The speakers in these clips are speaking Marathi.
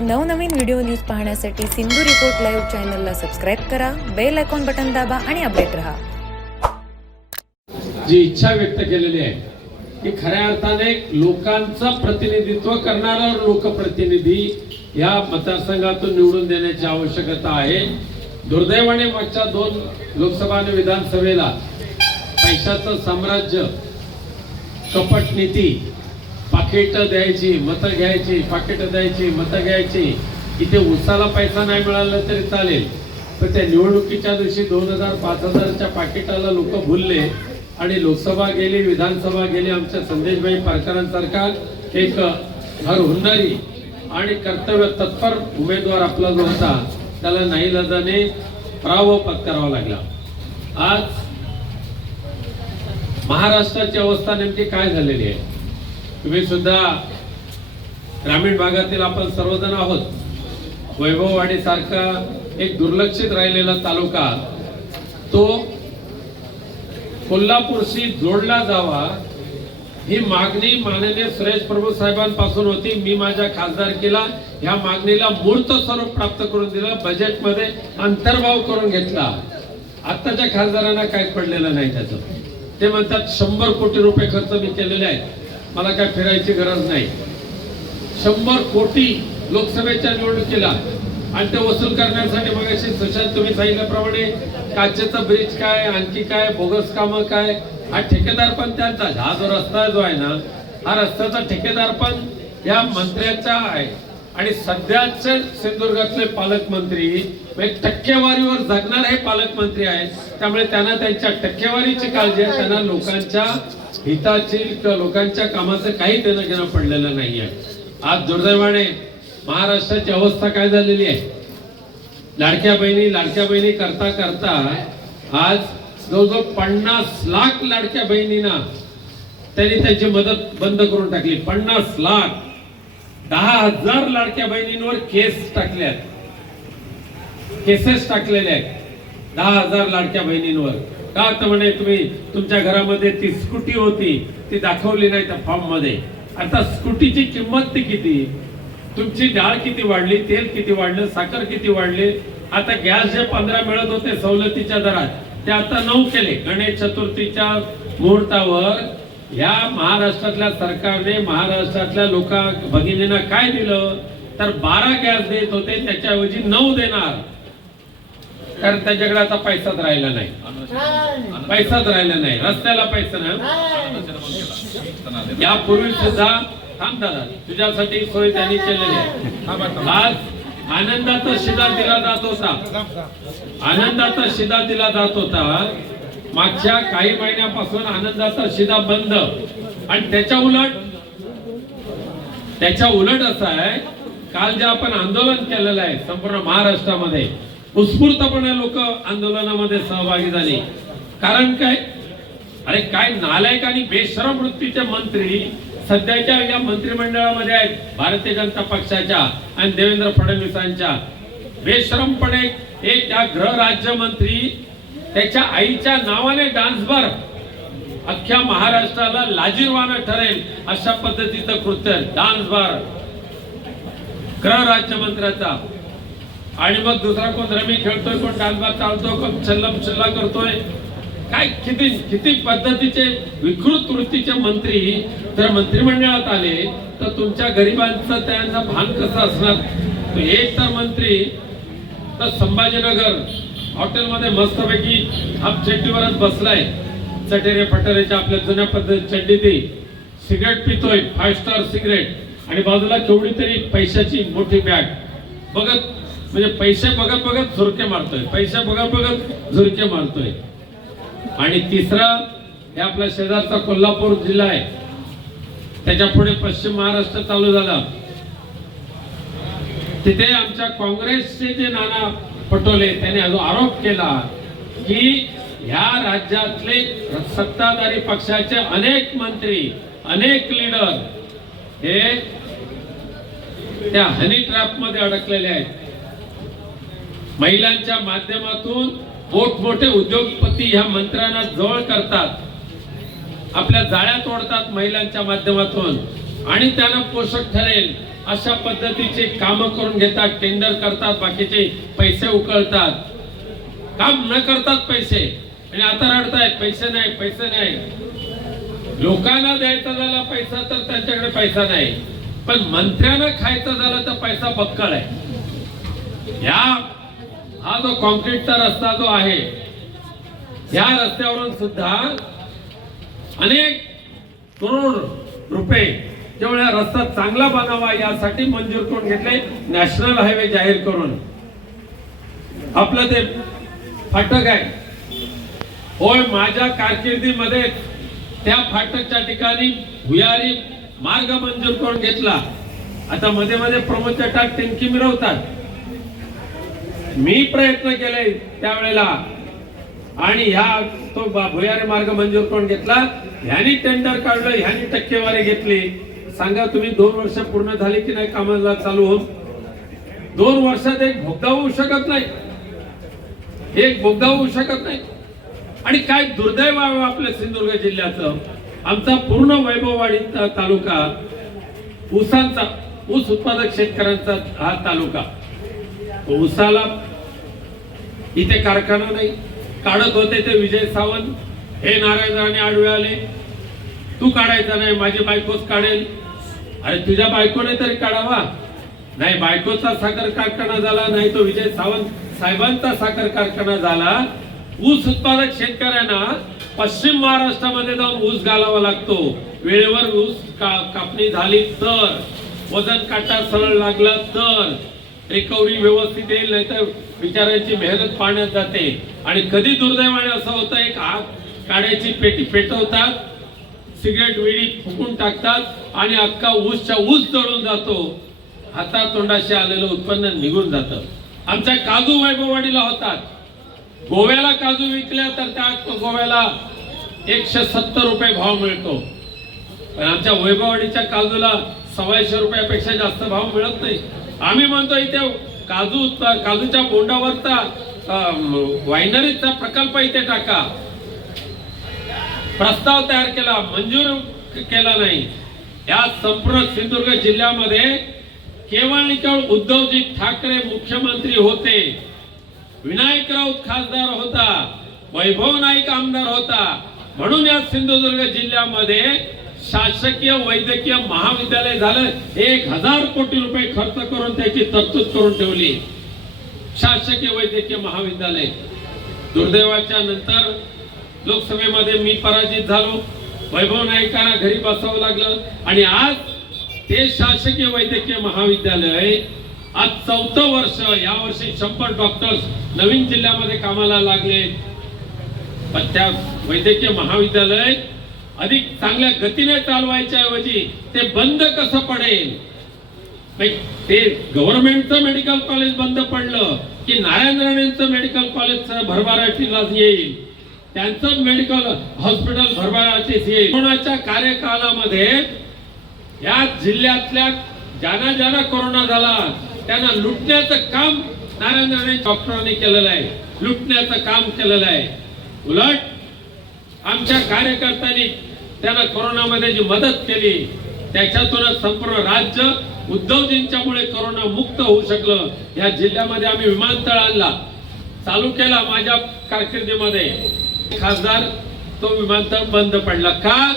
नवनवीन व्हिडिओ न्यूज पाहण्यासाठी सिंधू रिपोर्ट लाईव्ह चॅनलला सबस्क्राईब करा बेल आयकॉन बटन दाबा आणि अपडेट रहा. जी इच्छा व्यक्त केलेली आहे की खऱ्या अर्थाने लोकांचं प्रतिनिधित्व करणारा लोकप्रतिनिधी या मतदारसंघातून निवडून देण्याची आवश्यकता आहे. दुर्दैवाने मागच्या दोन लोकसभा आणि विधानसभेला पैशाचं साम्राज्य कपट नीती पाकिट द्यायची मतं घ्यायची पाकिट द्यायची मतं घ्यायची. इथे उसाला पैसा नाही मिळाला तरी चालेल. पण त्या निवडणुकीच्या दिवशी दोन हजार पाच हजारच्या पाकिटाला लोक भुलले आणि लोकसभा गेली विधानसभा गेली आमच्या संदेशभाई पारकरांसारखा एक हर हुन्नरी आणि कर्तव्य तत्पर उमेदवार आपला जो होता त्याला नाईलाजाने पराभव पत्करावा लागला. आज महाराष्ट्राची अवस्था नेमकी काय झालेली आहे? तुम्ही सुद्धा ग्रामीण भागातील आपण सर्वजण आहोत. वैभववाडी सारखा एक दुर्लक्षित राहिलेला तालुका तो कोल्हापूरशी जोडला जावा ही मागणी माननीय सुरेश प्रभू साहेबांपासून होती. मी माझ्या खासदारकीला ह्या मागणीला मूर्त स्वरूप प्राप्त करून दिलं बजेटमध्ये अंतर्भाव करून घेतला. आत्ताच्या खासदारांना काय पडलेलं नाही त्याचं. ते म्हणतात शंभर कोटी रुपये खर्च मी केलेले आहेत. मला काय फिरायची गरज नाही. शंभर कोटी लोकसभेच्या निवडणुकीला आणि ते वसूल करण्यासाठी मग अशी सुशांत तुम्ही सांगितल्याप्रमाणे काचेचा ब्रिज काय आणखी काय बोगस कामं काय हा ठेकेदार पण त्यांचा. हा जो रस्ता जो आहे ना हा रस्त्याचा ठेकेदार पण या मंत्र्याचा आहे. आणि सध्याचे सिंधुदुर्गातले पालकमंत्री म्हणजे टक्केवारीवर जगणारे हे पालकमंत्री आहेत. त्यामुळे त्यांना त्यांच्या टक्केवारीची काळजी आहे. त्यांना लोकांच्या हिताची लोकांच्या कामाचं काही देणं घेणं पडलेलं नाहीये. आज दुर्दैवाने महाराष्ट्राची अवस्था काय झालेली आहे? लाडक्या बहिणी लाडक्या बहिणी करता करता आज जवळजवळ पन्नास लाख लाडक्या बहिणींना त्यांनी त्यांची मदत बंद करून टाकली. पन्नास लाख. दहा हजार लाडक्या बहिणींवर केस टाकल्यात. केसेस टाकलेले आहेत. दहा हजार लाडक्या बहिणींवर. का तर म्हणे तुम्ही तुमच्या घरामध्ये ती स्कूटी होती ती दाखवली नाही त्या फॉर्ममध्ये आता स्कूटीची किंमत ती किती? तुमची डाळ किती वाढली तेल किती वाढलं साखर किती वाढली? आता गॅस जे पंधरा मिळत होते सवलतीच्या दरात ते आता नऊ केले. गणेश चतुर्थीच्या मुहूर्तावर या महाराष्ट्रातल्या सरकारने महाराष्ट्रातल्या लोका भगिनींना काय दिलं? तर बारा गॅस देत होते त्याच्याऐवजी नऊ देणार. कारण त्याच्याकडे आता पैसाच राहिला नाही. पैसाच राहिला नाही. रस्त्याला पैसा नाही. यापूर्वी सुद्धा थांब दादा तुझ्यासाठी सोय त्यांनी केलेली आहे. आज आनंदाचा शिदा दिला जात होता. आनंदाचा शिदा दिला जात होता. मागच्या काही महिन्यापासून आनंदाचा शिदा बंद. आणि त्याच्या उलट त्याच्या उलट असं आहे काल जे आपण आंदोलन केलेलं आहे संपूर्ण महाराष्ट्रामध्ये उत्स्फूर्तपणे लोक आंदोलनामध्ये सहभागी झाले. कारण काय? अरे काय नालायक आणि बेशरम वृत्तीचे मंत्री सध्याच्या या मंत्रिमंडळामध्ये आहेत भारतीय जनता पक्षाच्या आणि देवेंद्र फडणवीसांच्या. बेशरमपणे एक त्या गृह राज्यमंत्री त्याच्या आईच्या नावाने डान्सभर अख्ख्या महाराष्ट्राला लाजीरवानं ठरेल अशा पद्धतीचं कृत्य डान्सभर गृह राज्यमंत्र्याचा. आणि मग दुसरा कोण रमी खेळतोय कोण डालबा चालतोय कोण छल्लम छल्ला करतोय. काय किती किती पद्धतीचे विकृत वृत्तीचे मंत्री जर मंत्रिमंडळात आले तर तुमच्या गरिबांचं त्यांचं भान कसं असणार? एक तर मंत्री तर संभाजीनगर हॉटेलमध्ये मस्तपैकी हाफ चड्डीवरच बसलाय. चटेरे फटरेच्या आपल्या जुन्या पद्धती चड्डी ती. सिगरेट पितोय फाय स्टार सिगरेट. आणि बाजूला केवढी तरी पैशाची मोठी बॅग बघत म्हणजे पैसे बघत बघत झुरके मारतोय. पैसे बघत बघत झुरके मारतोय. आणि तिसरा हे आपला शेजारचा कोल्हापूर जिल्हा आहे. त्याच्या पुढे पश्चिम महाराष्ट्र चालू झाला. तिथे आमच्या काँग्रेसचे जे नाना पटोले त्यांनी जो आरोप केला की ह्या राज्यातले सत्ताधारी पक्षाचे अनेक मंत्री अनेक लीडर हे त्या हनी ट्रॅपमध्ये अडकलेले आहेत. महिलांच्या माध्यमातून मोठमोठे उद्योगपती ह्या मंत्र्यांना जवळ करतात. आपल्या जाळ्या तोडतात महिलांच्या माध्यमातून. आणि त्यांना पोषक ठरेल अशा पद्धतीचे काम करून घेतात टेंडर करतात बाकीचे पैसे उकळतात. काम न करतात पैसे. आणि आता रडतायत पैसे नाही पैसे नाही. लोकांना द्यायचा झाला पैसा तर त्यांच्याकडे पैसा नाही. पण मंत्र्यांना खायचा झाला तर पैसा बक्कळ आहे. या हा जो कॉन्क्रीटचा रस्ता जो आहे या रस्त्यावरून सुद्धा अनेक करोड रुपये त्यामुळे हा रस्ता चांगला बनावा यासाठी मंजूर करून घेतले नॅशनल हायवे जाहीर करून. आपलं ते फाटक आहे. होय माझ्या कारकिर्दीमध्ये त्या फाटकच्या ठिकाणी भुयारी मार्ग मंजूर करून घेतला. आता मध्ये मध्ये प्रमोद टाक टेंकी मिरवतात. मी प्रयत्न केले त्यावेळेला. आणि ह्या तो भुयारी मार्ग मंजूर करून घेतला. ह्यानी टेंडर काढलं ह्यानी टक्केवारी घेतली. सांगा तुम्ही दोन वर्ष पूर्ण झाली की नाही कामाला चालू होऊन? दोन वर्षात एक भोगदा होऊ शकत नाही. एक भोगदा होऊ शकत नाही. आणि काय दुर्दैव हो आपल्या सिंधुदुर्ग जिल्ह्याचं? आमचा पूर्ण वैभववाडी तालुका ऊसांचा ऊस उत्पादक शेतकऱ्यांचा हा तालुका. ऊसाला इथे कारखाना नाही. काढत होते ते विजय सावंत. हे नारायण राणे आडवे आले. तू काढायचा नाही माझी बायकोच काढेल. अरे तुझ्या बायकोने तरी काढावा. नाही बायकोचा साखर कारखाना झाला नाही तो विजय सावंत साहेबांचा साखर कारखाना झाला. ऊस उत्पादक शेतकऱ्यांना पश्चिम महाराष्ट्रामध्ये जाऊन ऊस घालावा लागतो. वेळेवर ऊस का- कापणी झाली तर वजन काटा सरळ लागला तर रिकव्हरी व्यवस्थित येईल नाही तर विचारायची मेहनत पाण्यात जाते. आणि कधी दुर्दैवाने असं होतं एक आग काढायची पेटी पेटवतात सिगरेट विडी फुकून टाकतात आणि अख्खा ऊसच्या ऊस जळून जातो. हातातोंडाशी आलेलं उत्पन्न निघून जातं. आमच्या काजू वैभववाडीला होतात. गोव्याला काजू विकल्या तर त्या गोव्याला एकशे सत्तर रुपये भाव मिळतो. पण आमच्या वैभववाडीच्या काजूला सव्वाशे रुपयापेक्षा जास्त भाव मिळत नाही. आम्ही म्हणतो इथे काजू काजूच्या बोंडावरचा वायनरीचा प्रकल्प इथे टाका. प्रस्ताव तयार केला मंजूर केला नाही. या संपूर्ण सिंधुदुर्ग जिल्ह्यामध्ये केवळ आणि केवळ उद्धवजी ठाकरे मुख्यमंत्री होते. विनायक राऊत खासदार होता. वैभव नाईक आमदार होता. म्हणून या सिंधुदुर्ग जिल्ह्यामध्ये शासकीय वैद्यकीय महाविद्यालय झालं एक हजार कोटी रुपये खर्च करून त्याची तरतूद करून ठेवली. शासकीय वैद्यकीय महाविद्यालय. दुर्दैवाच्या नंतर लोकसभेमध्ये मी पराजित झालो. वैभव नाईकांना घरी बसावं लागलं. आणि आज ते शासकीय वैद्यकीय महाविद्यालय आज चौथं वर्ष या वर्षी शंभर डॉक्टर्स नवीन जिल्ह्यामध्ये कामाला लागले. पण त्या वैद्यकीय महाविद्यालय अधिक चांगल्या गतीने चालवायच्या ऐवजी ते बंद कसं पडेल? नाही, ते गव्हर्नमेंटचं मेडिकल कॉलेज बंद पडलं की नारायण राणेंचं मेडिकल कॉलेज भरभराटीला येईल. त्यांचं मेडिकल हॉस्पिटल भरभराटीस येईल. कोरोनाच्या कार्यकालामध्ये या जिल्ह्यातल्या ज्यांना ज्यांना कोरोना झाला त्यांना लुटण्याचं काम नारायण राणे डॉक्टरांनी केलेलं आहे. लुटण्याचं काम केलेलं आहे. उलट आमच्या कार्यकर्त्यांनी त्यांना कोरोनामध्ये जी मदत केली त्याच्यातूनच संपूर्ण राज्य उद्धवजींच्यामुळे कोरोना मुक्त होऊ शकलं. या जिल्ह्यामध्ये आम्ही विमानतळ आणला. चालू केला माझ्या कारकिर्दीमध्ये. खासदार तो विमानतळ बंद पडला का?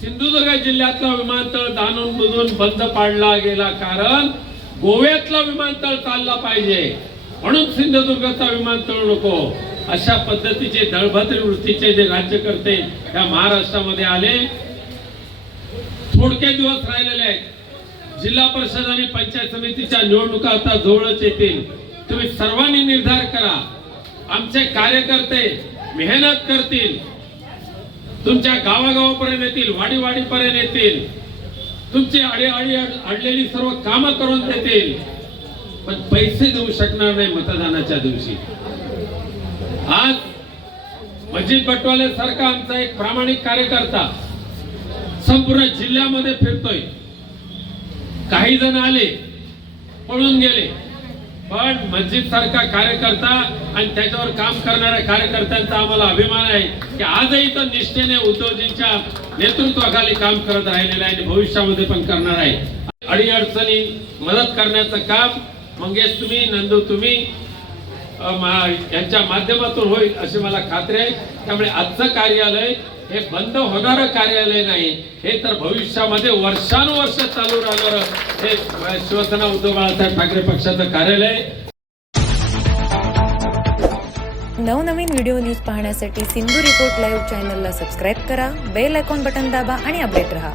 सिंधुदुर्ग जिल्ह्यातला विमानतळ जाणून बुजून बंद पाडला गेला कारण गोव्यातला विमानतळ चालला पाहिजे. म्हणून सिंधुदुर्गचा विमानतळ नको. अशा पद्धतीचे दळभद्र वृत्तीचे जे राज्यकर्ते या महाराष्ट्रामध्ये आले थोडके दिवस राहिलेले आहेत. जिल्हा परिषद आणि पंचायत समितीच्या निवडणुका आता जवळच येतील. तुम्ही सर्वांनी निर्धार करा. आमचे कार्यकर्ते मेहनत करतील. तुमच्या गावागावापर्यंत येतील वाडी वाडीपर्यंत येतील. तुमची आडी आडी अडलेली सर्व कामं करून देतील. पण पैसे देऊ शकणार नाही मतदानाच्या दिवशी. आज मजीद बटवाले सारखा आमचा एक प्रामाणिक कार्यकर्ता संपूर्ण जिल्ह्यामध्ये फिरतोय. काही जण आले पळून गेले. पण मस्जिद सारखा कार्यकर्ता आणि त्याच्यावर काम करणाऱ्या कार्यकर्त्यांचा आम्हाला अभिमान आहे की आजही तो निष्ठेने उद्धवजींच्या नेतृत्वाखाली काम करत राहिलेलं आहे आणि भविष्यामध्ये पण करणार आहे. अडीअडचणी मदत करण्याचं काम मंगेश तुम्ही नंदू तुम्ही यांच्या माध्यमातून होईल अशी मला खात्री आहे. त्यामुळे आजचं कार्यालय हे बंद होणारं कार्यालय नाही. हे तर भविष्यामध्ये वर्षानुवर्ष चालू राहणार हे शिवसेना उद्धव बाळासाहेब ठाकरे पक्षाचं कार्यालय. नवनवीन व्हिडिओ न्यूज पाहण्यासाठी सिंधू रिपोर्ट लाईव्ह चॅनलला सबस्क्राईब करा बेल आयकॉन बटन दाबा आणि अपडेट रहा.